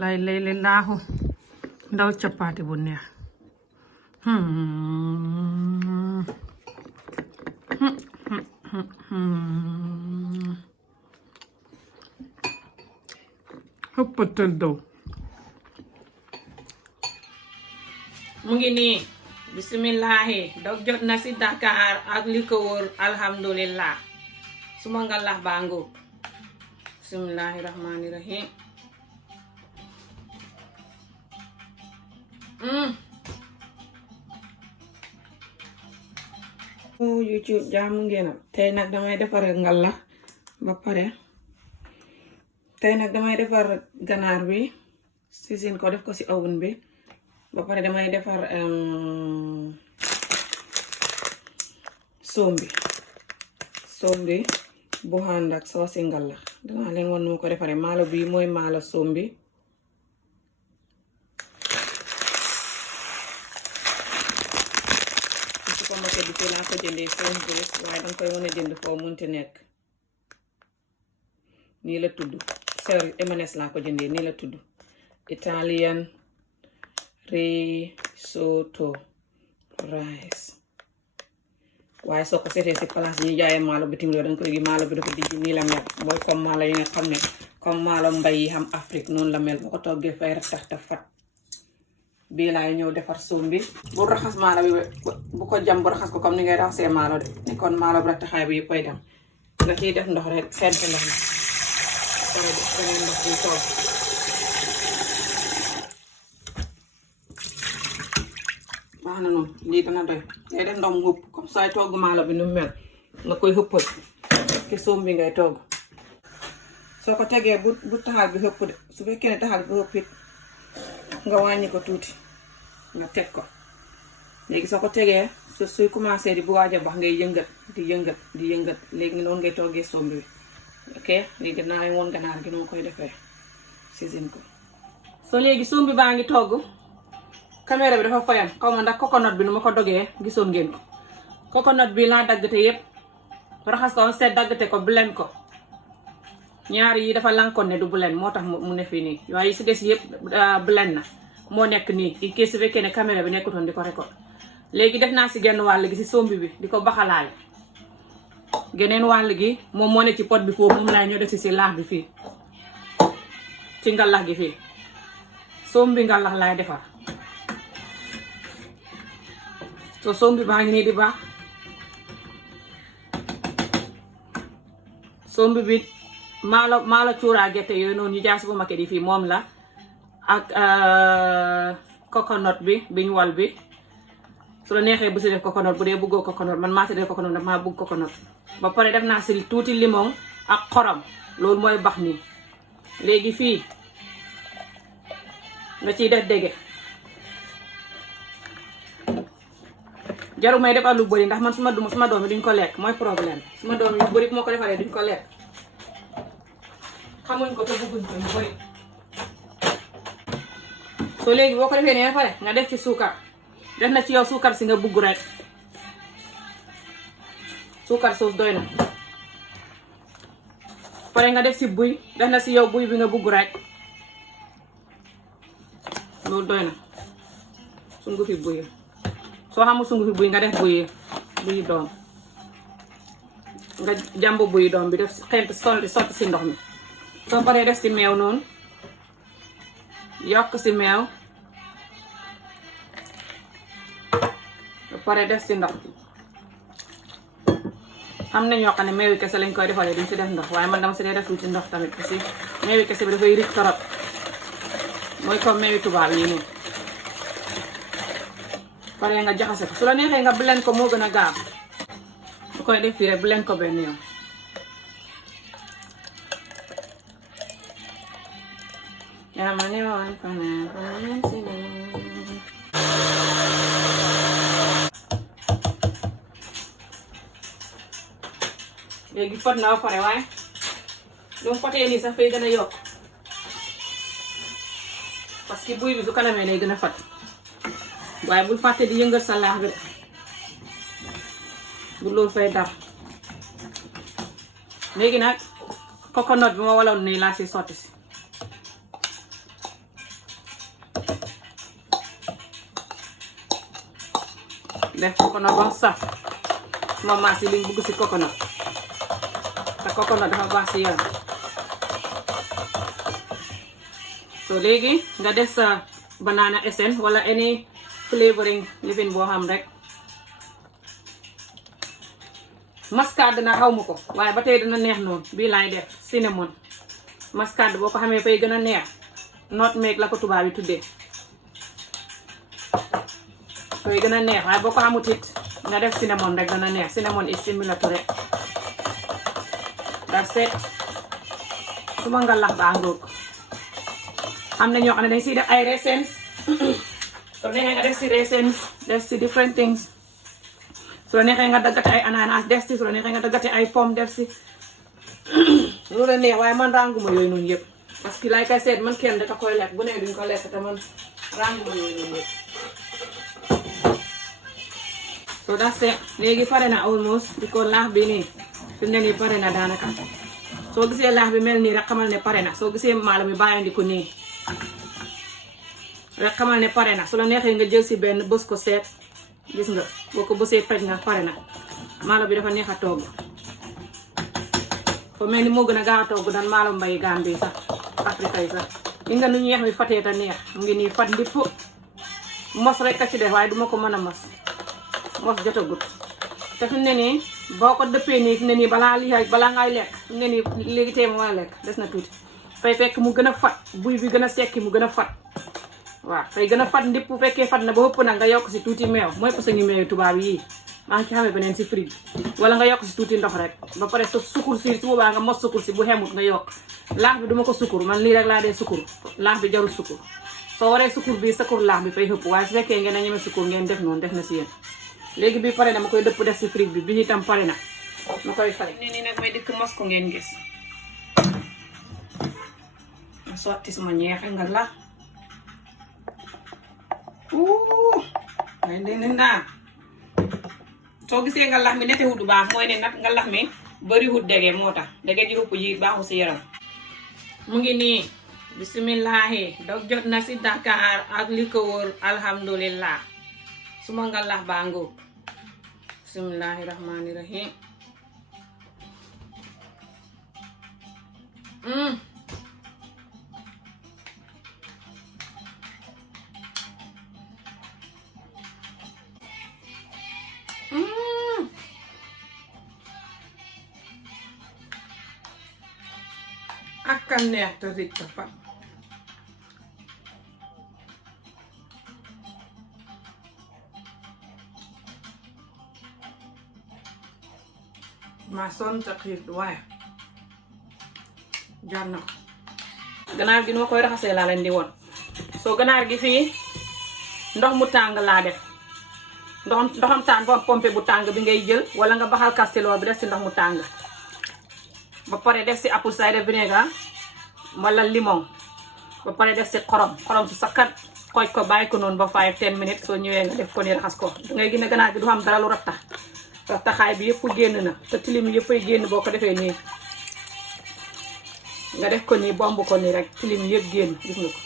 lay laaxu ndaw cappaati bu neex xëppatal daw mu ngi nii bisimilahi dog jot na si Dakar ak li ko wër alhamdulillah suma ngalax baa ngóob bisimilahi rahmani rahim YouTube jaamu ngeen tey nag damay defar ngalax ba pare tey nag damay defar ganaar bi season ko def ko ci oven bi ba pare damay defar sombi bu ànd ak soosi ngalax danaa leen won nu ko defaree maalo bi mooy maalo sombi supermarket bi laa ko jëndee Sainsbury's waaye danga koy mën a jënd foo munti nekk nii la tudd M&S laa ko jëndee nii la tudd Italian risotto rice waaye soo ko seetee ci place yi ñu jaayee maalo bitim réew danga koy gi maalo bi dafa dijji nii la mel mooy comme maalo yi nga xam ne comme maalo mbay yi xam Afrique noonu la mel boo ko toggee fay rek tax fat bii laay ñëw defar soom bi bu raxas maalo bi bu ko jam bu raxas ko comme ni ngay raxasee maalo de ni kon maalo bi rek taxaay bi yëpp koy dem nga ciy def ndox rek xeent ndox mi pare def beneen ndox bi togg baax na noonu lii dana doy ngay def ndox mu hëpp comme ça togg maalo bi nu mel nga koy hëppal te soom bi ngay togg soo ko tegee bu taxal bi hëpp de su fekkee ne taxal bi hëpp it nga wàññi ko tuuti nga teg ko léegi soo ko tegee suy commencé di bu waaj a bax ngay yëngat di yëngat léegi noonu ngay toggee soom bi ok léegi naa leen woon ganaar gi noo koy defee season ko soo léegi soom bi baa ngi togg caméra bi dafa fayam xaw ma ndax coconut bi nu ma ko dogee gisoon ngeen ko coconut bi laa daggate yépp raxas ko seet daggate ko blend ko ñaar yi dafa lankoon ne du blend moo tax mu ne fii nii waaye yi si des yépp blend na moo nekk nii i kii su fekkee ne caméra bi nekkutoon di ko record léegi def naa si genn wàll gi si sombi bi di ko baxalaale geneen wàll gi moom moo ne ci pot bi foofu moom laay ñoo def si laax bi fii ci ngalax gi fii sombi ngalax laay defar so sombi baa ngi nii di baax sombi bi maalo cuuraa gerte yooyu noonu ñu jaay supermarket yi fii moom la ak coconut bi biñ wal bi su la neexee bu si def coconut bu dee bëggoo coconut man maa si def coconut daf maa bëgg coconut ba pare def naa si tuuti limon ak xorom loolu mooy bax nii léegi fii nga ciy def dege jaru may defar lu bëri ndax man suma doom yi duñ ko lekk mooy problème suma doom yu bëri bu ma ko defaree duñ ko lekk xamuñ ko te bëgguñ ko yu bëri soo léegi boo ko defee ne pare nga def ci suukar def na ci yow suukar si nga bugg rek suukar soos doy na pare nga def si buy def na si yow buy bi nga bugg rek loolu doy na sungu fi buy soo xamul sungu fi buy nga def buy doom nga jàmb buy doom bi def xent sotti si ndox mi soo paree def si meew noonu yokk si meew ba pare def si ndox am na ñoo xam ne meewi kese lañ koy defaree duñ si def ndox waaye man dama si dee def tuuti ndox tamit parce que meewi kese bi dafay rik torop mooy comme meewi tubaab yi nii pare nga jaxase ko su la neexee nga blend ko moo gën a gaaw bu koy def fii rek blend ko benn yoon yaa ma ne woon léegi fot na ba pare waaye lu mu fotee nii sax fay gën a yokk parce que buy bi su kanamee day gën a fat waaye bul fàtte di yëngal sa laax bi de bu loolu fay dar léegi nag coconut bi ma waloon nii laa si sotti si def coconut ba saf ma maas yi liñ bugg si coconut te coconut dafa baax si yaram. so léegi nga def sa banana essence wala any flavoring lifin boo xam rek. muscade na xaw ma ko waaye ba tey dina neex noonu bii laay def cinnamon muscade boo ko xamee fay gën a neex nutmeg la ko tubaab yi tuddee fay gën a neex waaye boo ko xamut it nga def cinnamon rek dana neex. cinnamon is similar to rek that's it. su ma nga lax baa ngoog am na ñoo xam ne dañ siy def ay raisins so neexee nga def si raisins def si different things. su la neexee nga daggate ay ananas def si su la neexee nga daggate ay pomme def si lu la neex waaye man rànguma yooyu noonu yëpp parce que like I said man kenn rek a koy lekk bu ne duñ ko lekk te man rànguma yooyu noonu yëpp. so that's it. léegi pare na almost di ko laax bi nii fi mu ne nii pare na daanaka soo gisee laax bi mel nii rek xamal ne pare na. soo gisee maalo mi bàyyandi ko nii rek xamal ne pare na. su la neexee nga jël si benn bës ko seet gis nga boo ko bësee toj nga pare na. maalo bi dafa neex a togg foo mel ni moo gën a gaaw a togg dan maalo mbay Gambie sax Afrique yi sax li nga nu ñeex mi fatee ta neex mu ngi nii fat ndipp mos rek a ci def waaye duma ko mën a mos jotagut te fi mu ne nii boo ko dëppee nii fi mu ne nii balaa ngay lekk fi mu ne nii léegi tey ma war a lekk des na tuuti fay fekk mu gën a fat buy bi gën a sekki mu gën a fat waaw fay gën a fat ndipp bu fekkee fat na ba ëpp na nga yokk si tuuti meew mooy parce que meew tubaab yii maa ngi ci xamee beneen si fridge wala nga yokk si tuuti ndox rek ba pare sa sukur si su boobaa nga mos sukur si bu xemut nga yokk. laax bi duma ko sukur man lii rek laa dee sukur laax bi jarul sukur soo waree sukur bi sukur laax bi fay xëpp waaye su fekkee ngeen a ñeme sukur ngeen def noonu def na si yéen. léegi bi pare na ma koy dëpp def si fridge bi itam pare na ma koy fare nii nag may dikk mos ko ngeen gis ma sotti suma ñeexe nga la waaye ne naa soo gisee nga lax mi nete wut bu baax mooy ne nag nga lax mi bari wut dege moo tax dege ji rupp ji baaxu si yaram. mu ngi nii bisimilahi dog jot na si Dakar ak li ko wër alhamdulillah suma nga lax baa ngóob bisimilahi rahmani rahim. ak a neex te rëcc te fat ma sonn te xiif waaye jar na ko. ganaar gi noo koy raxasee laa leen di woon. soo ganaar gi fii ndox mu tàng laa def ndoxam tàng pompe bu tàng bi ngay jël wala nga baxal kastiloor bi def si ndox mu tàng ba pare def si apple cider vinegar wala limon ba pare def si xorom si sakkat xooj ko bàyyi ko noonu ba 5-10 minutes soo ñëwee nga def ko ni raxas ko dangay gis ne ganaar gi du am dara lu rattaxaay bi yëpp génn na te tilim yëppay génn boo ko defee nii nga def ko nii bomb ko nii rek tilim yëpp génn gis nga ko.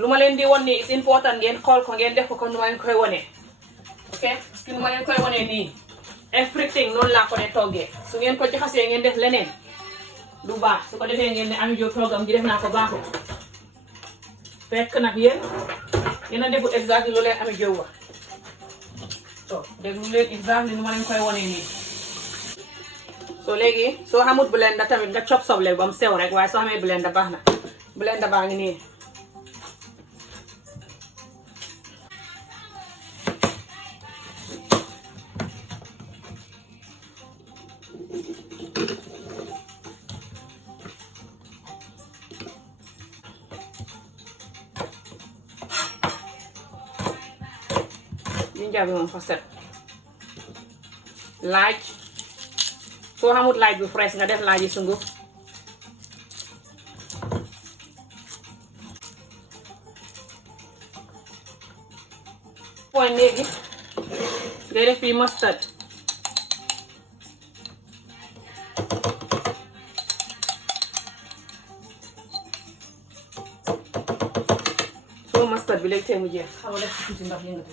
lu ma leen di won nii is important ngeen xool ko ngeen def ko comme nu ma leen koy wonee ok parce que nu ma leen koy wonee nii everything noonu laa ko ne toggee su ngeen ko jaxasee ngeen def leneen du baax su ko defee ngeen ne Amie Jobe toggam ji def naa ko baaxul fekk nag yéen a deful exact lu leen Amie Jobe wax so déglu leen exact nu ma leen koy wonee nii. so léegi soo xamut blender tamit nga chop soble ba mu sew rek waaye soo xamee blender baax na blender baa ngi nii. jinja bi moom fa set laaj soo xamut laaj bu fresh nga def laaj yi sunguf point léegi ngay def fii mustard hëppat bi léegi tey mu jeex xam nga def si tuuti ndox yëngatu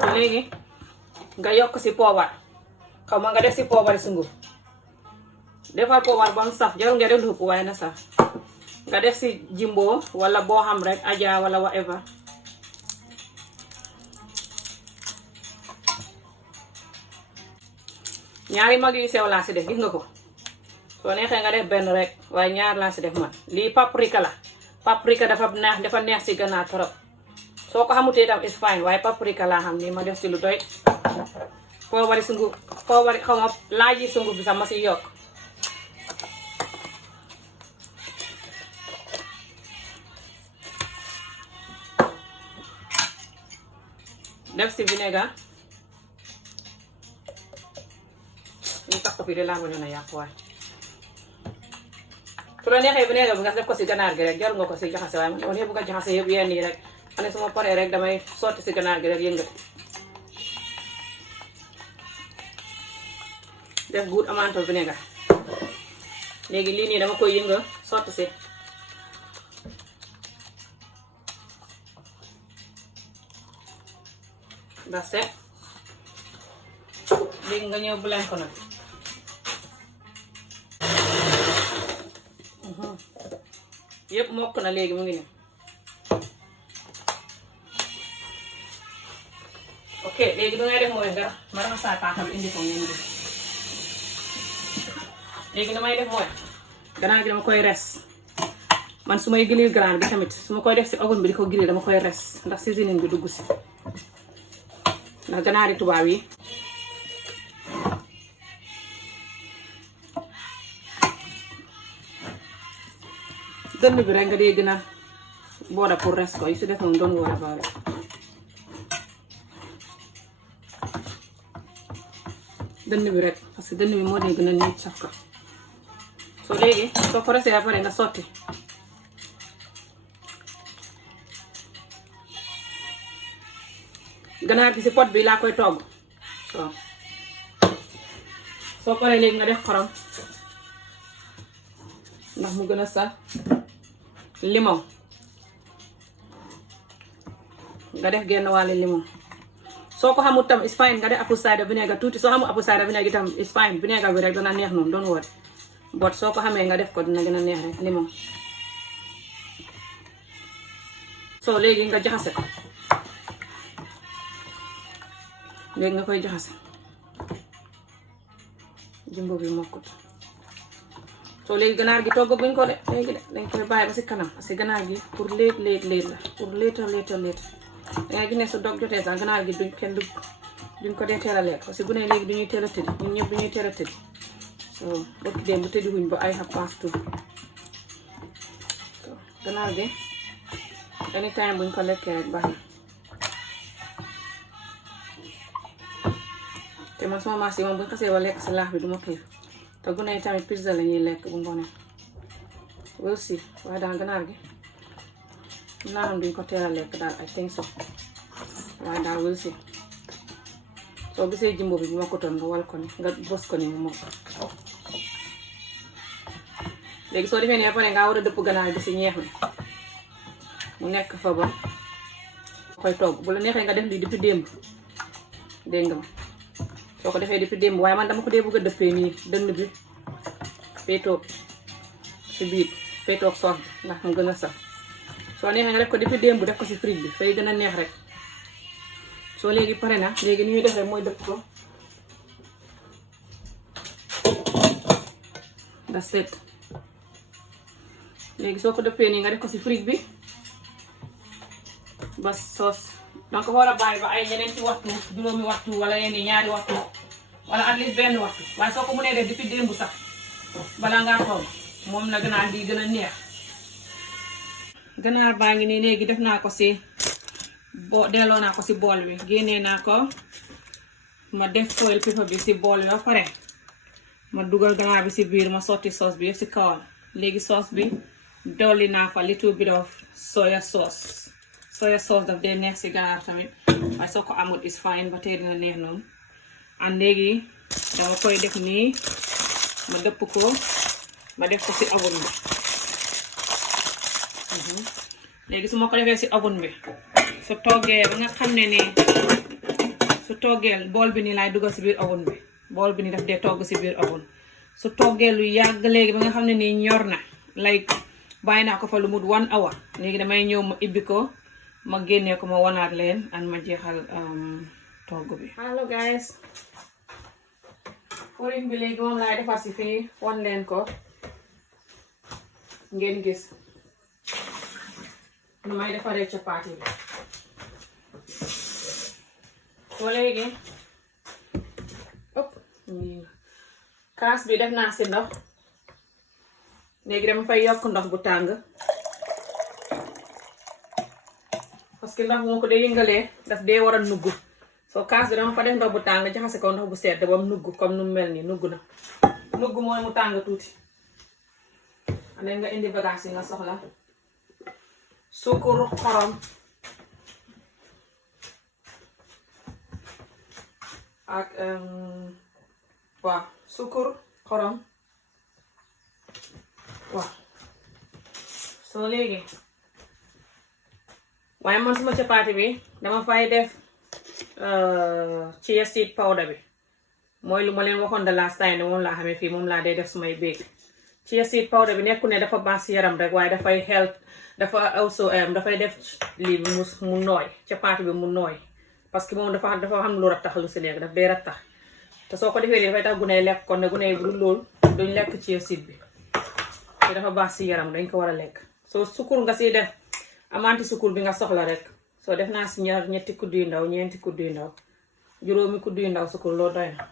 so léegi nga yokk si poobar xaw ma nga def si poobari sunguf defal poobar ba mu saf jarul nga def lu ëpp waaye na saf nga def si jimbo wala boo xam rek aja wala whatever ñaari mag yu sew laa si def gis nga ko soo neexee nga def benn rek waaye ñaar laa si def man lii paprika la paprika dafa neex si ganaar trop soo ko xamutee tam is fine waaye paprika laa xam nii ma def si lu doy poobari sunguf poobari xaw ma laaji sunguf bi sax ma si yokk def si vinaigre ñu tax ko fii de laa ma a yàqu waay su la neexee vinaigre bi nga def ko si ganaar gi rek jarul nga ko si jaxase waaye man dama ne bëgg a jaxase yëpp yenn yi rek ma ne su ma paree rek damay sotti si ganaar gi rek yëngati def good amount of vinaigre léegi lii nii dama koy yënga sotti si that's it léegi nga ñëw blend ko nag yëpp mokk na léegi mu ngi ne ok léegi dangay def mooy nga ma raxasaat paaka bi indi ko ngeen di léegi damay def mooy ganaar gi dama koy res man su may grill ganaar gi tamit su ma koy def si oven bi di ko grill dama koy res ndax seasoning bi dugg si ndax ganaari tubaab yi dënn bi rek nga dee gën a booda pour res ko yi si def moom doon war a baale dënn bi rek parce que dënn bi moo dee gën a neex saf ka soo léegi soo ko resee ba pare nga sotti ganaar gi si pot bi laa koy togg soo paree léegi nga def xorom ndax mu gën a saf limon nga def genn wàll limon soo ko xamul tam is fine nga def apple cider vinegar tuuti soo xamul apple cider vinegar itam is fine vinegar bi rek dana neex noonu doon woote bot soo ko xamee nga def ko dina gën a neex rek limon soo léegi nga jaxase ko léegi nga koy jaxase jumbo bi mokkut soo léegi ganaar gi togg buñ ko de léegi de dañ koy bàyyi ba si kanam parce que ganaar gi pour léet la pour léeta dangay gis ne su dog jotee sax ganaar gi duñ ko dee teel a lekk parce que bu ne léegi duñuy teel a tëdd ñun ñëpp duñuy teel a tëdd soo bokki dem bu tëddi wuñ ba ay xapaas tu ganaar gi anytime buñ ko lekkee rek baax na te man sama maas yi moom buñ xasee ba lekk si laax bi duma xiif te gune yi tamit pizza la ñuy lekk bu ngoonee we'll see waaye daal ganaar gi naa xam duñ ko teel a lekk daal I think so waaye daal we'll see soo gisee jimbo bi ma ko toon nga wal ko ni nga bës ko ni mu mokk léegi soo defee ne pare nga war a dëpp ganaar bi si ñeex mi mu nekk fa ba koy togg bu la neexee nga def lii depuis démb dégg nga ma soo ko defee depuis démb waaye man dama ko dee bëgg a dëppee nii dënn bi féetoog si biir féetoog soos bi ndax mu gën a sax soo neexee nga def ko depuis démb def ko si fridge bi fay gën a neex rek soo léegi pare na léegi ni ñuy def rek mooy dëpp ko da set léegi soo ko dëppee nii nga def ko si fridge bi ba soos donc war a bàyyi ba ay ñeneenti waxtu juróomi waxtu wala yenn ñaari waxtu wala at least benn waxtu waaye soo ko mënee def depuis démb sax balaa ngaa toog moom la ganaar di gën a neex ganaar baa ngi nii léegi def naa ko si delloo naa ko si bool bi génnee naa ko ma def foil paper bi si bool bi ba pare ma dugal ganaar bi si biir ma sotti sauce bi yëpp si kawam léegi sauce bi dolli naa fa little bit of soya sauce soya sauce daf dee neex si ganaar tamit waaye soo ko amut is fine ba tey dina neex noonu and léegi dama koy def nii ma dëpp ko ma def ko si oven bi léegi su ma ko defee si oven bi su toggee ba nga xam ne ni su toggee bool bi nii laay dugal si biir oven bi bool bi nii daf dee togg si biir oven su toggee lu yàgg léegi ba nga xam ne nii ñor na like bàyyi naa ko fa lu mut 1 hour léegi damay ñëw ma ibbi ko ma génnee ko ma wanaat leen and ma jeexal togg bi. Hello guys, forin bi léegi moom laay defar si fii won leen ko ngeen gis nu may defaree chapati bi. soo léegi kaas bi def naa si ndox léegi dama fay yokk ndox bu tàng parce que ndox bu ma ko dee yëngalee daf dee war a nugg soo kaas bi dama fa def ndox bu tàng jaxase ko ndox bu sedd ba mu nugg comme nu mu mel nii nugg na nugg mooy mu tàng tuuti ane nga indi bagage yi nga soxla suukar xorom ak waaw suukar xorom waaw soo léegi waaye man suma chapati bi dama fay def chia seed powder bi mooy lu ma leen waxoon de last time moom laa xamee fii moom laa dee def sumay béeg chia seed powder bi nekku ne dafa baax si yaram rek waaye dafay health dafa also dafay def lii bi mu nooy chapati bi mu nooy parce que moom dafa xam lu rattax lu si nekk daf dee rattax te soo ko defee lii dafay tax guney lekk kon ne guney bu dul lool duñ lekk chia seed bi te dafa baax si yaram dañ ko war a lekk soo sukur nga si def amanti sukur bi nga soxla rek soo def naa si ñetti kuddu yu ndaw ñeenti kuddu yu ndaw juróomi kuddu yu ndaw sukur loo doy na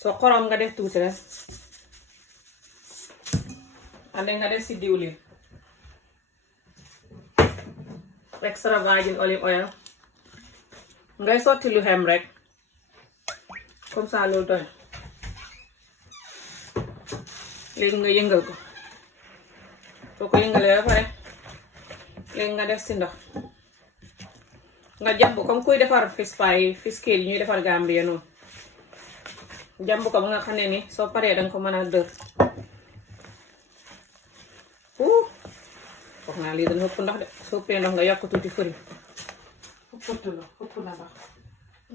soo xorom nga def tuuti rek ande nga def si diwlin extra virgin olive oil ngay sotti lu xem rek comme ça loolu doy léegi nga yëngal ko soo ko yëngalee ba pare léegi nga def si ndox nga jàmb comme kuy defar fish pie fish cake yi ñuy defar Gambia noonu jàmb ko ba nga xam ne ni soo paree danga ko mën a dër foog naa lii dana ëpp ndox de soo pee ndox nga yokk tuuti fëriñ ëpp na ndox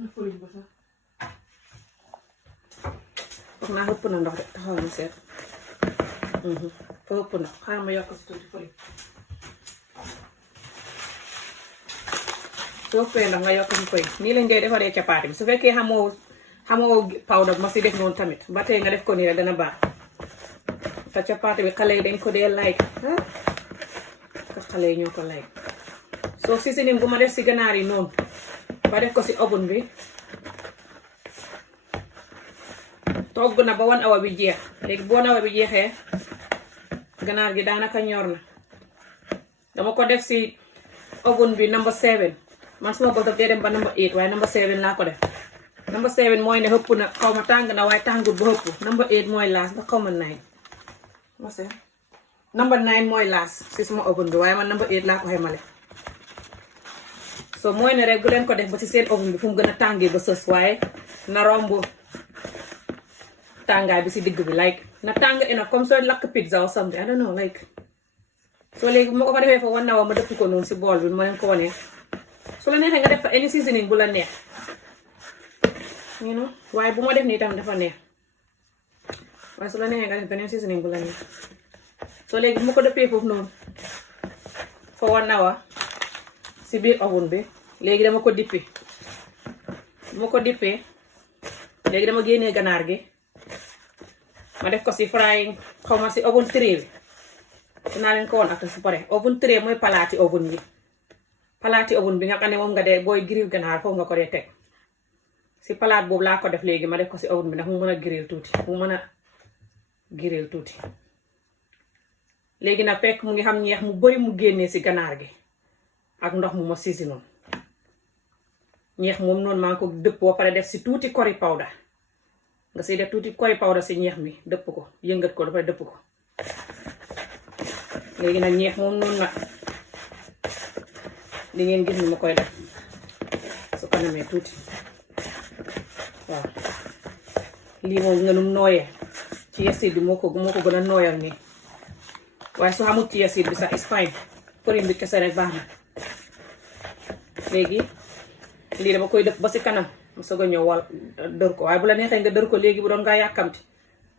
na fëriñ ba sax foog naa ëpp na ndox de taxaw na seet foo ëpp ndox xaaral ma yokk si tuuti fëriñ soo pee ndox nga yokk si fëriñ nii lañ dee defaree chapati bi su fekkee xamoo powder ma si def noonu tamit ba tey nga def ko nii rek dana baax te chapati bi xale yi dañ ko dee like xale yi ñoo ko like soo seasoning bu ma def si ganaar yi noonu ba def ko si oven bi togg na ba 1 hour bi jeex léegi bu 1 hour bi jeexee ganaar gi daanaka ñor na dama ko def si oven bi number 7 man suma bopp daf dee dem ba number 8 waaye number 7 laa ko def number 7 mooy ne xëpp na xaw ma tàng na waaye tàngut ba xëpp number 8 mooy laas ba xaw ma 9 number 9 mooy laas si suma oven bi waaye man number 8 laa ko xemale so mooy ne rek bu leen ko def ba ci seen oven bi fu mu gën a tàngee ba sës waaye na romb tàngaay bi si digg bi like na tàng enough comme soo lakk pizza or something I don't know like so léegi bu ma ko fa defee fa 1 hour ma dëpp ko noonu si bool bi ma leen ko wanee su la neexee nga def fa any seasoning bu la neex you know waaye bu ma def nii tam dafa neex waaye su la neexee nga def beneen seasoning bu la neex so léegi bu ma ko dëppee foofu noonu fa 1 hour si biir oven bi léegi dama ko dippi bu ma ko dippee léegi dama génnee ganaar gi ma def ko si frying xaw ma si oven tray bi dinaa leen ko woon ak su pare oven tray mooy palaati oven bi nga xam ne moom nga dee booy grill ganaar foofu nga ko dee teg si palaat boobu laa ko def léegi ma def ko si oven bi ndax mu mën a grill tuuti léegi nag fekk mu ngi xam ñeex mu bari mu génnee si ganaar gi ak ndox mu ma seasonoon ñeex moom noonu maa ngi ko dëpp ba pare def si tuuti curry powder nga siy def tuuti curry powder si ñeex mi dëpp ko yëngat ko dafay dëpp ko léegi nag ñeex moom noonu nag di ngeen gis ni ma koy def su kanamee tuuti waaw lii moom nga num nooyee chia seed bi moo ko gën a nooyal nii waaye su xamul chia seed bi sax is fine farine bi kese rek baax na léegi lii dama koy def ba si kanam mu soog a ñëw wal dër ko waaye bu la neexee nga dër ko léegi bu doon ngaa yàkkamti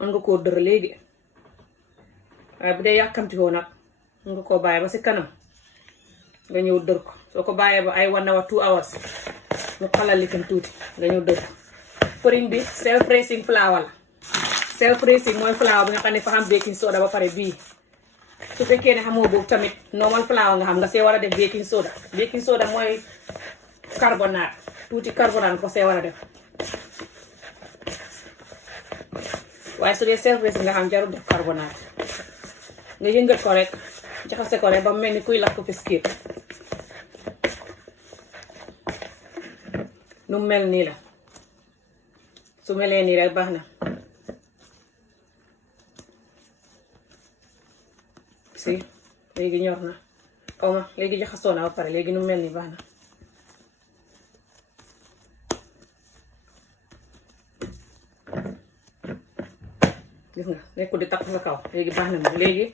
mën nga koo dër léegi waaye bu dee yàkkamti koo nag mën nga koo bàyyi ba si kanam nga ñëw dër ko soo ko bàyyee ba ay 1 hour 2 hours mu xalal li tuuti nga ñëw dër ko farine bi self raising flour la self raising mooy flour bi nga xam ne fa xam baking soda ba pare bii su fekkee ne xamoo boobu tamit normal flour nga xam nga see war a def baking soda mooy carbonate tuuti carbonate ko see war a def waaye su dee self raising nga xam jarul def carbonate nga yëngat ko rek jaxase ko rek ba mu mel ni kuy lakk biscuit nu mel nii la su melee nii rek baax na si léegi ñor na xaw ma léegi jaxasoo na ba pare léegi nu mel nii baax na gis nga nekkul di takk sa kaw léegi baax na moom léegi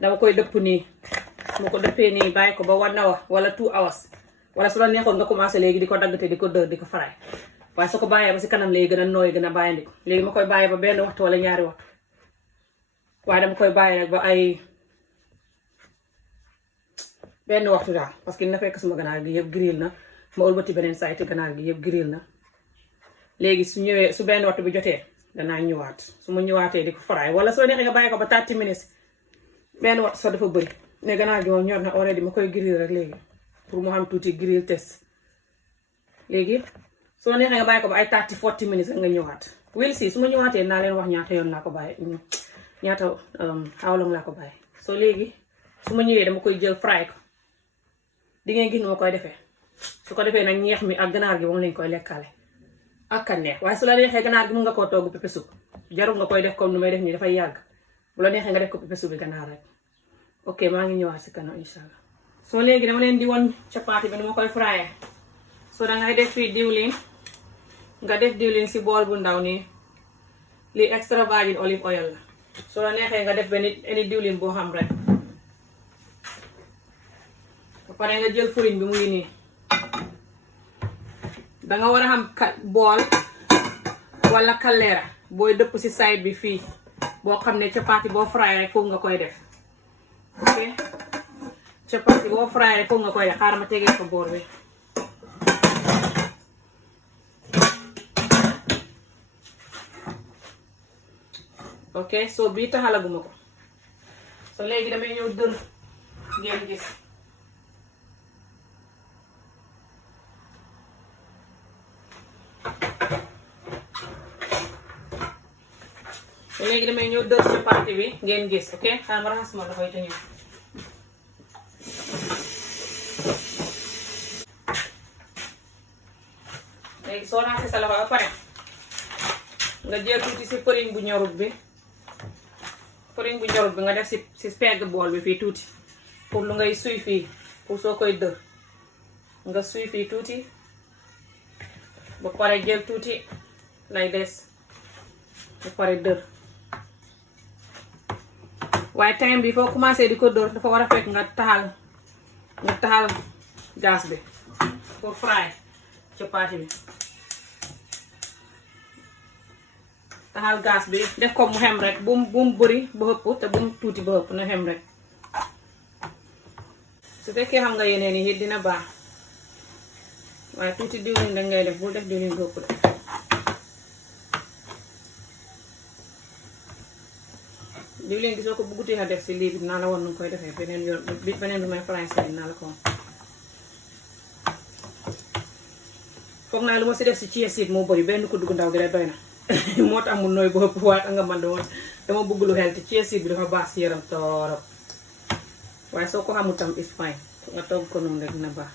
dama koy dëpp nii mu ko dëppee nii bàyyi ko ba 1 hour wala 2 hours wala su la neexoon nga commencé léegi di ko daggate di ko dër di ko faraay waaye su ko bàyyee ba si kanam léegi gën a nooy gën a bàyyandi ko léegi ma koy bàyyee ba benn waxtu wala ñaari waxtu waaye dama koy bàyyi nag ba ay benn waxtu daal parce que na fekk suma ganaar gi yëpp grill na ma ëlbati beneen sayti ganaar gi yëpp grill na léegi su ñëwee su benn waxtu bi jotee danaa ñëwaat su ma ñëwaatee di ko faraay wala soo neexee nga bàyyi ko ba 30 minutes benn waxtu sax dafa bëri ne ganaar gi moom ñor na already ma koy grill rek léegi pour mu xam tuuti grill test léegi soo neexee nga bàyyi ko ba ay 30-40 minutes nga ñëwaat wil si su ma ñëwaatee naa leen wax ñaata yoon laa ko bàyyi ñaata how long laa ko bàyyi soo léegi su ma ñëwee dama koy jël fry ko di ngeen gis nu ma koy defee su ko defee nag ñeex mi ak ganaar gi moom lañ koy lekkale ak a neex waaye su la neexee ganaar gi mun nga koo togg pepe soup jarul nga koy def comme nu may def nii dafay yàgg bu la neexee nga def ko pepe soup bi ganaar rek ok maa ngi ñëwaat si kanam incha allah soo léegi dama leen di won capaati bi nu ma koy frayé soo dangay def fii diwlin nga def diwlin si bool bu ndaw nii lii extra virgin olive oil la soo la neexee nga def benn any diwlin boo xam rek ba pare nga jël furiñ bi mu ngi nii danga war a xam bool wala kaleera booy dëpp si side bi fii boo xam ne capaati boo frayé rek foofu nga koy def ok capaati boo frayé rek foofu nga koy def xaaral ma tegee ko boor bi ok so bii taxalaguma ko so léegi damay ñëw dër ngeen gis so léegi damay ñëw dër capaati bi ngeen gis ok xaaral ma raxas ma dafay te ñëw léegi soo raxasee sa loxo ba pare nga jël tuuti si farine bu ñorut bi nga def si pegg bool bi fii tuuti pour lu ngay suy fii pour soo koy dër nga suy fii tuuti ba pare jël tuuti lay des ba pare dër waaye time bi foo commencé di ko dër dafa war a fekk nga taxal gaz bi pour fry capaati bi taxal gaz bi def ko mu xem rek bu mu bëri ba ëpp te bu mu tuuti ba ëpp na xem rek su fekkee xam nga yeneen yi dina baax waaye tuuti diwlin dañ ngay def bul def diwlin ba ëpp de diwlin gi soo ko bëggutee a def si lii bi dinaa la woon nu koy defee beneen yoon beneen bi may français dinaa la ko woon foog naa lu ma si def si chia seed moo bëri benn ko dugg ndaw gi rek doy na moo tax mu nooy ba ëpp waat nga man dama bëgg lu healthy chia seed bi dafa baax si yaram torop waaye soo ko xamul tam is fine nga togg ko noonu rek dina baax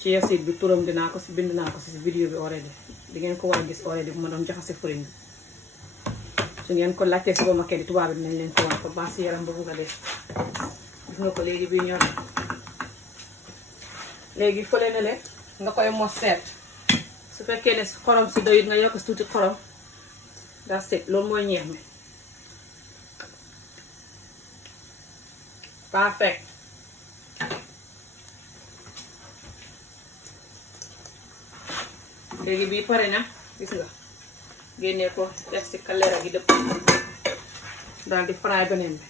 chia seed bi turam dinaa ko si bind naa ko si vidéo bi already di ngeen ko war a gis already bu ma doon jaxase farine bi su ngeen ko laajtee supermarket yi tubaab bi dinañ leen ko wax ko baax si yaram ba bugg a dee gis nga ko léegi bii ñor léegi fële na le nga koy mos seet su fekkee ne xorom si doyut nga yokk si tuuti xorom daa set loolu mooy ñeex mi parfait léegi bii pare na gis nga génnee ko def si kaleera gi dëpp daal di fry beneen bi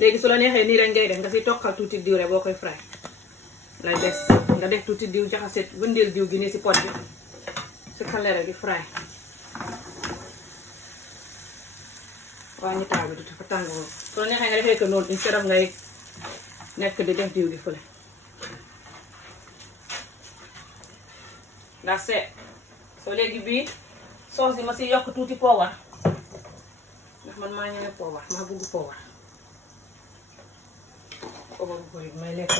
léegi su la neexee nii rek ngay def nga si toqal tuuti diw rek boo koy fry lay des nga def tuuti diw jaxase bëndeel diw gi nii si pot bi si kaleera gi fry waa ñu taal bi dafa tàng boobu su la neexee nga defee ko noonu instead of ngay nekk di def diw gi fële that's it so léegi bii soos yi ma si yokk tuuti poobar ndax man maa ñëwee poobar maa bëgg poobar poobar bu bëri may lekk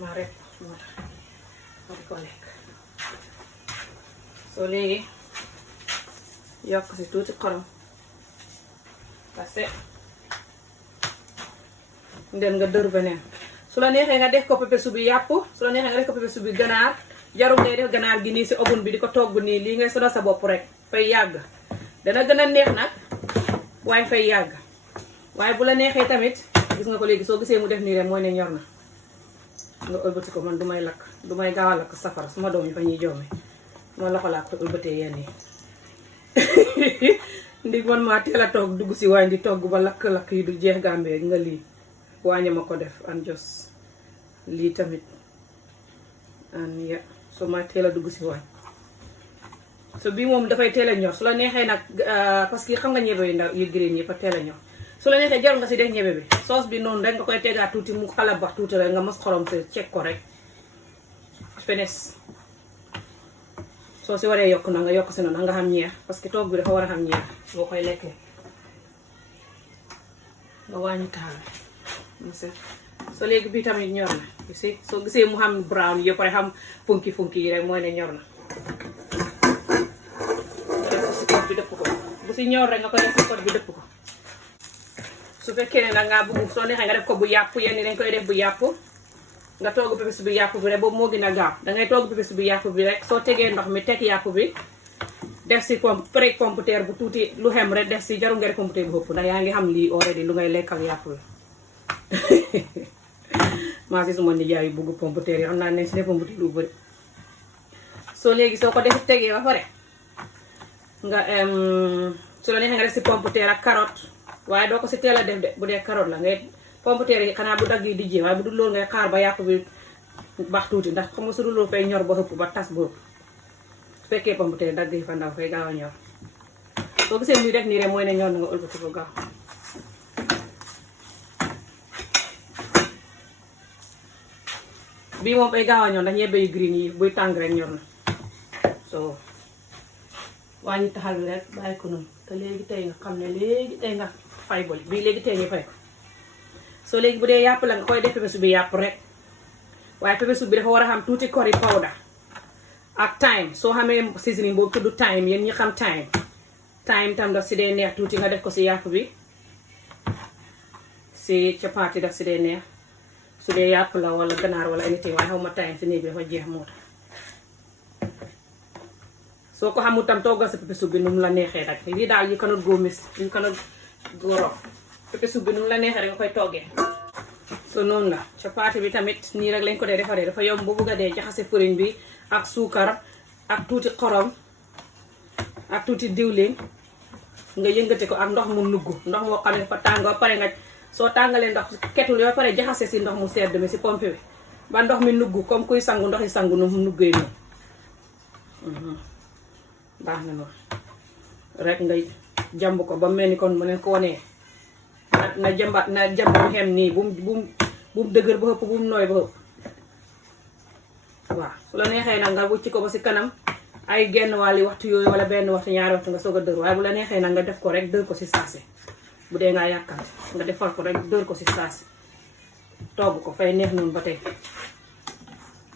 maa rek moo tax ma di ko lekk so léegi yokk si tuuti xorom parce ndem nga dër beneen su la neexee nga def ko pepe su bi yàpp su la neexee nga def ko pepe su bi ganaar jarul ngay def ganaar gi nii si oven bi di ko togg nii lii ngay sonal sa bopp rek fay yàgg dana gën a neex nag waaye fay yàgg waaye bu la neexee tamit gis nga ko léegi soo gisee mu def nii rek mooy ne ñor na nga ëlbati ko man du may lakk du may gaaw a lakk safara suma doom yi fa ñuy joome ma la ko laa ko ëlbatee yenn yi ndig man maa teel a toog dugg si waañ di togg ba lakk-lakk yi du jeex gàmbee nga lii waañe ma ko def an jos lii tamit an ya so ma teel a dugg si waañ so bii moom dafay teel a ñor su la neexee nag parce que xam nga ñebe yu ndaw yu green yi fa teel a ñor su la neexee jarul nga si def ñebe bi soos bi noonu rek nga koy tegaat tuuti mu xala bax tuuti rek nga mos xorom si cek ko rek fenes soo si waree yokk na nga yokk si noonu nga xam ñeex parce que toog bi dafa war a xam ñeex boo koy lekkee nga wàññi taal so léegi bii tamit ñor na si soo gisee mu xam brown yi pare xam funki funki yi rek mooy ne ñor na nga def ko si pot bi dëpp ko bu si ñor rek nga ko def si pot bi dëpp ko su fekkee ne dangaa bëgg soo neexee nga def ko bu yàpp yenn dañ koy def bu yàpp nga togg pepes bi yàpp bi rek boobu moo gën a gaaw dangay togg pepes bi yàpp bi rek soo tegee ndox mi teg yàpp bi def si pré pompiteer bu tuuti lu xem rek def si jarul nga def pompiteer bu ëpp ndax yaa ngi xam lii already lu ngay lekk ak yàpp bi maa si suma nijaay yu bugg pompiteer yi xam naa ne si ne pompiteer lu bëri soo léegi soo ko def tegee ba pare nga su la neexee nga def si pompiteer ak carotte waaye doo ko si teel a def de bu dee carotte la ngay pompiteer yi xanaa bu dagg yi di jee waaye bu dul loolu ngay xaar ba yàpp bi baax tuuti ndax xam nga su dul loolu fay ñor ba ëpp ba tas ba ëpp su fekkee pompiteer dagg yi fa ndaw fay gaaw a ñor soo gisee muy def nii rek mooy ne ñor na nga ëlbati ko gaaw bii moom ay gaaw a ñor ndax ñebe yu green yi buy tàng rek ñor na so wàññi taxal bi rek bàyyi ko noonu te léegi tey nga xam ne léegi tey nga fay boli bii léegi tey ñu fay ko soo léegi bu dee yàpp la nga koy def pepe su bi yàpp rek waaye pepe su bi dafa war a xam tuuti curry powder ak thyme soo xamee seasoning boobu tudd thyme yéen ñi xam thyme tam daf si dee neex tuuti nga def ko si yàpp bi si capaati daf si dee neex su dee yàpp la wala ganaar wala anything waaye xaw ma thyme si néeg bi dafa jeex moo tax soo ko xamul tam toggal sa pepe su bi nu mu la neexee rek lii daal you cannot go miss you cannot go wrong pepe su bi nu mu la neexee rek nga koy toggee so noonu la capaati bi tamit nii rek lañ ko dee defaree dafa yomb ba bugg a dee jaxase fëriñ bi ak suukar ak tuuti xorom ak tuuti diwlin nga yëngate ko ak ndox mu nugg ndox moo xam ne fa tàng ba pare nga soo tàngalee ndox ketul yoo pare jaxase si ndox mu sedd mi si pompe bi ba ndox mi nugg comme kuy sangu ndox yi sangu nu mu nuggee noonu baax na noonu rek nga jàmb ko ba mel ni kon mu leen ko wanee na jàmbat na jàmb bu xem nii bu mu dëgër ba ëpp bu mu nooy ba ëpp waaw su la neexee nag nga wucc ko ba si kanam ay genn wàlli waxtu yooyu wala benn waxtu ñaari waxtu nga soog a dër waaye bu la neexee nag nga def ko rek dër ko si saasi bu dee ngaa yàkkante nga defal ko rek dër ko si saasi togg ko fay neex noonu ba tey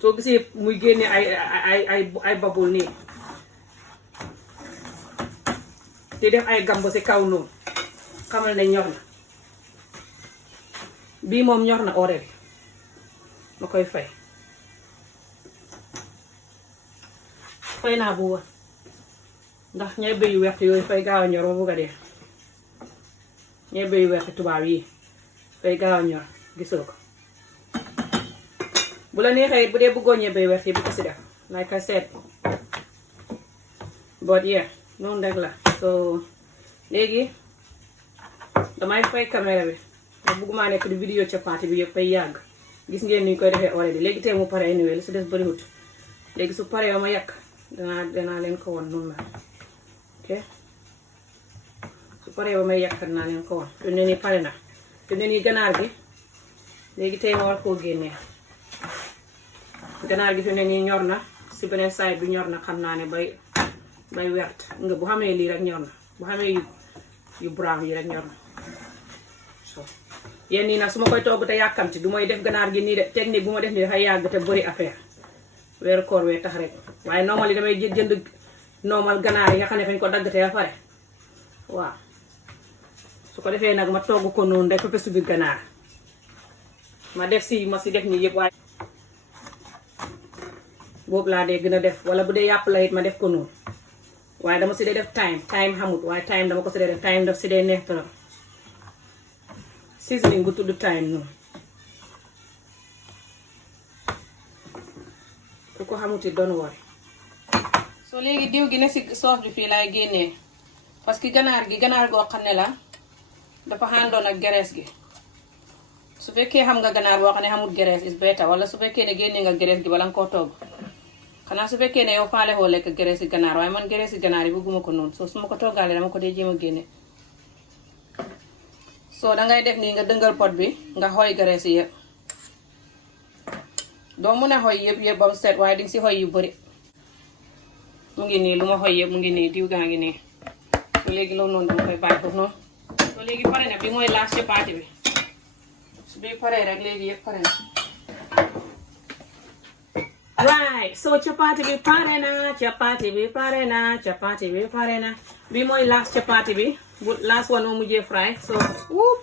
soo gisee muy génne ay babul nii di def ay gambo si kaw noonu xamal ne ñor na bii moom ñor na already ma koy fay naa bu woon ndax ñebe yu weex yooyu fay gaaw a ñor ba bugg a dee ñebe yu weex tubaab yi fay gaaw a ñor gisoo ko bu la neexee bu dee bëggoo ñebe yu weex yi bu ko si def like I said but yeah noonu rek la so léegi damay fay caméra bi ndax bëgguma nekk di vidéo cappaati bi yëpp fay yàgg gis ngeen ni ñu koy defee already léegi tey mu pare anyway lu si des bëriwut léegi su paree ma yàq danaa leen ko won noonu la ok su paree ba may yàq naa leen ko won fi mu ne nii pare na fi mu ne nii ganaar gi léegi tey ma war koo génnee ganaar gi fi mu ne nii ñor na si beneen side bi ñor na xam naa ne bay wert nga bu xamee lii rek ñor na bu xamee yu brown yi rek ñor na so yéen nii nag su ma koy togg te yàkkamti du may def ganaar gi nii de technique bu ma def nii dafay yàgg te bëri affaire weeru koor wee tax rek waaye normal yi damay jënd normal ganaar yi nga xam ne fañ ko daggatee ba pare waaw su ko defee nag ma togg ko noonu rek pepe su bi ganaar ma def si ma si def nii yëpp waaye boobu laa dee gën a def wala bu dee yàpp la it ma def ko noonu waaye dama si dee def time xamut waaye time dama ko si dee def time daf si dee neex trop seasoning bu tudd time noonu ku ko xamuti doon wooy soo léegi diw gi ne si soos bi fii laay génnee parce que ganaar goo xam ne la dafa àndoon ak graisse gi su fekkee xam nga ganaar boo xam ne xamul graisse is better wala su fekkee ne génnee nga graisse gi bala nga koo togg xanaa su fekkee ne yow faale xoo lekk graisse ganaar waaye man graisse ganaar yi bëgguma ko noonu soo su ma ko toggaale dama ko dee jéem a génne soo dangay def nii nga dëngal pot bi nga xooy graisse yi yëpp doo mun a xooy yëpp ba mu set waaye dinga si xooy yu bëri mu ngi nii lu ma xooy yëpp mu ngi nii diw gaa ngi nii so léegi loolu noonu dama koy bàyyi foofu noonu so léegi pare na bi mooy laas cappaati bi su bii paree rek léegi yëpp pare na right so cappaati bi pare na bi mooy laas cappaati bi bu laas wan moo mujjee fry so wuup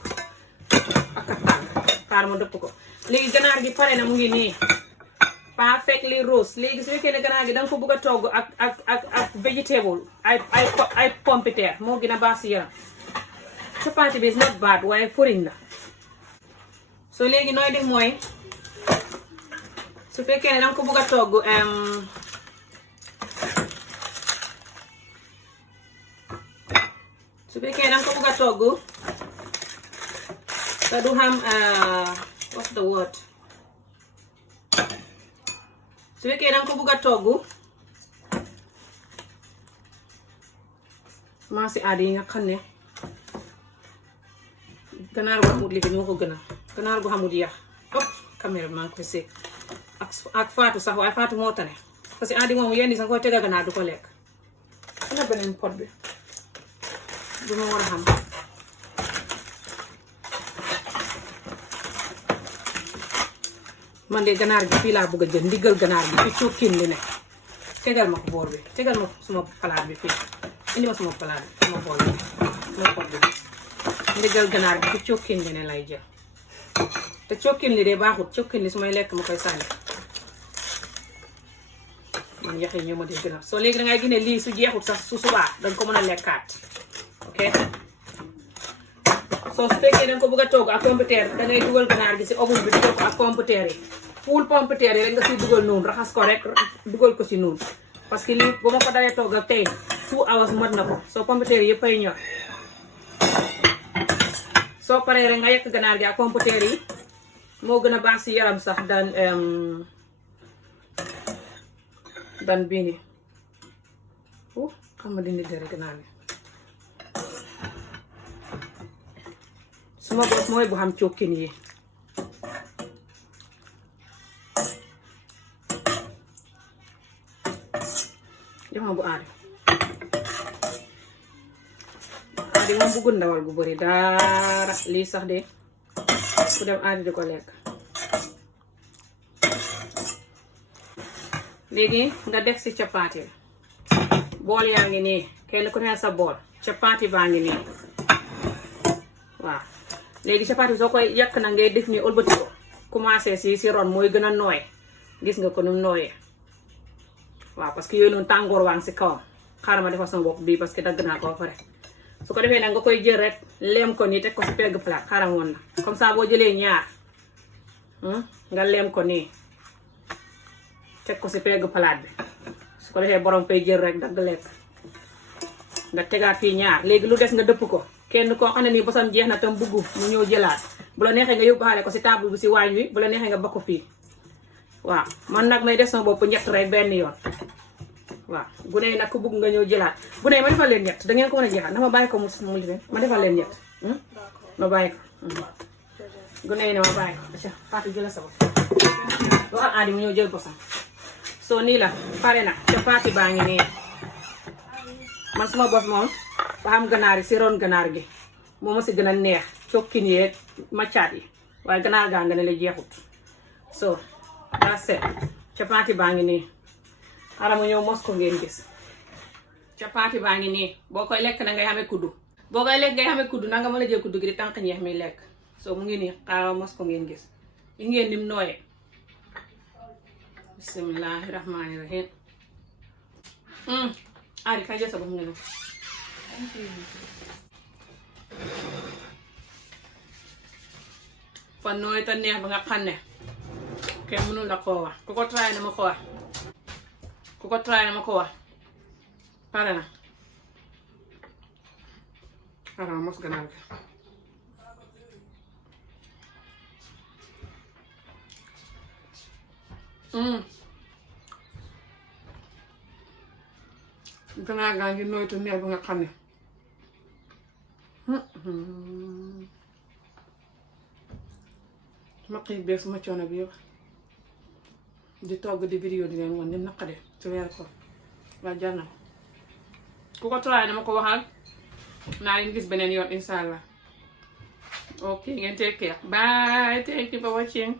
ak taar ma dëpp ko léegi ganaar gi pare na mu ngi nii perfectly roast léegi su fekkee ne ganaar gi danga ko bëgg a togg ak vegetable ay pompiteer moo gën a baax si yaram cappaati bi is not bad waaye foriñ la so léegi nooy def mooy su fekkee ne danga ko bëgg a togg te du xam what's the word su fekkee danga ko bëgg a togg maa si aada yi nga xam ne ganaar gu xamut li bi moo ko gën a ganaar gu xamut yax caméra bi maa ngi koy seet ak Fatou sax waaye Fatou moo tane parce que aadi moom yenn sax koy tega ganaar du ko lekk ana beneen pot bi bu ma war a xam man de ganaar gi fii laa bëgg a jël ndiggal ganaar gi fi cokkin li ne tegal ma ko boor bi tegal ma suma palaat bi fii indi ma suma palaat bi suma bool bi suma pot bi ndiggal ganaar gi fi cokkin li ne lay jël te cokkin li de baaxut cokkin li su may lekk ma koy sànni man yax yi ñoo ma dee gën a soo léegi dangay gis ne lii su jeexut sax su subaa danga ko mën a lekkaat ok soo su fekkee danga ko bëgg a togg ak pompiteer dangay dugal ganaar gi si oven bi dugal ko ak pompiteer yi fuul pompiteer yi rek nga siy dugal noonu raxas ko rek dugal ko si noonu parce que lii bu ma ko dalee togg ak tey 2 hours mat na ko soo pompiteer yi yëpp ay ñor soo paree rek nga yekk ganaar gi ak pompiteer yi moo gën a baax si yaram sax dan bii nii xam nga dindi dere ganaar gi suma bopp mooy bu xam cokkin yi jox bu aadi moom bëggul ndawal gu bari dara lii sax de ku dem aadi di ko lekk léegi nga def si cappaati bool yaa ngi nii kenn ku ne sa bool chapati baa ngi nii waaw léegi chapati soo koy yàq na ngay def ni ëlbati ko commencé si ron mooy gën a nooy gis nga ko nu mu nooyee waaw parce que yooyu noonu tàngoor waa ngi si kawam xaaral ma defal sama bopp bii parce que dagg naa ko ba pare su ko defee nag nga koy jël rek leem ko nii teg ko si pegg plat xaaral woon na comme ça boo jëlee ñaar nga leem ko nii teg ko si pegg plat bi su ko defee borom fay jël rek dagg lekk nga tegaat fii ñaar léegi lu des nga dëpp ko kenn koo xam ne nii bosam jeex na tam bugg mu ñëw jëlaat bu la neexee nga yóbbaale ko si table bi si waañ wi bu la neexee nga bakk ko fii waaw man nag may def sama bopp ñett rek benn yoon waaw gune yi nag ku bugg nga ñëw jëlaat gune yi ma defal leen ñett da ngeen ko mën a jeexal na ma bàyyi ko mu leen ma defal leen ñett ma bàyyi ko gune yi ne ma bàyyi ko aca Fatou jëla sa bopp waxal Adi mu ñëw jël bosam soo nii la pare na chapati baa ngi nii man suma bos moom ba xam ganaar yi si ron ganaar gi moo ma si gën a neex cokkin yeeg macaat yi waaye ganaar gaa nga ne la jeexut so daa set chapati baa ngi nii xaaral ma ñëw mos ko ngeen gis chapati baa ngi nii boo koy lekk na ngay xamee kuddu boo koy lekk ngay xamee kuddu na nga mën a jël kuddu gi di tànk ñeex mi lekk so mu ngi nii xaaral mos ko ngeen gis yi ngeen nim nooyee bismillahi rahmani rahim Ari kay jël sa bopp nga ne fa nooy te neex ba nga xam ne kenn mënul la koo wax ku ko try na ma ko wax ku ko try na ma ko wax pare na xaaral mos ganaar gi ganaar gaa ngi nooy te neex ba nga xam ne ma xiif beeg suma coono bi yëpp di togg di vidéo di leen woon ni naqade ci weer ko waaye jar na ku ko try dama ko waxal naa leen gis beneen yoon inshallah ok ngeen take care bye thank you for watching